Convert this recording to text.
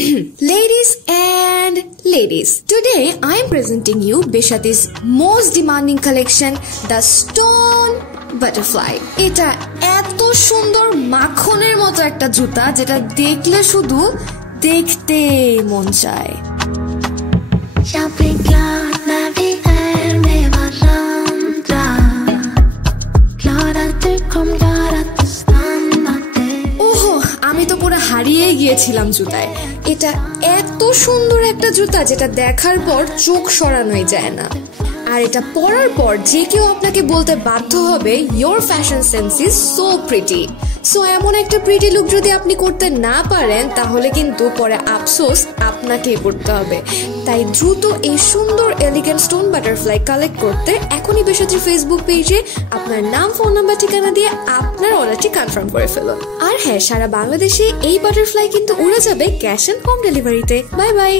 Ladies and ladies, today I am presenting you Beshati's most demanding collection, the Stone Butterfly. এটা এত সুন্দর মাখনের মতো একটা জুতা যেটা দেখলে শুধু দেখতে মন চায়। আমি তো পুরো হারিয়ে গিয়েছিলাম জুতায়। এটা এত সুন্দর একটা জুতা যেটা দেখার পর চোখ সরানোই যায় না, আর এটা পরার পর যে কেউ আপনাকে বলতে বাধ্য হবে your fashion sense is so pretty. So এমন একটা প্রিটি লুক যদি আপনি করতে না পারেন তাহলে কিন্তু পরে আফসোস আপনাকেই করতে হবে। তাই দ্রুত এই সুন্দর এলিগেন্ট স্টোন বাটারফ্লাই কালেক্ট করতে এখনই বেশাতির ফেসবুক পেজে আপনার নাম, ফোন নাম্বার, ঠিকানা দিয়ে আপনার অর্ডারটি কনফার্ম করে ফেলুন। আর হ্যাঁ, সারা বাংলাদেশে এই বাটারফ্লাই কিন্তু উড়ে যাবে ক্যাশ অ্যান্ড হোম ডেলিভারিতে। Bye bye.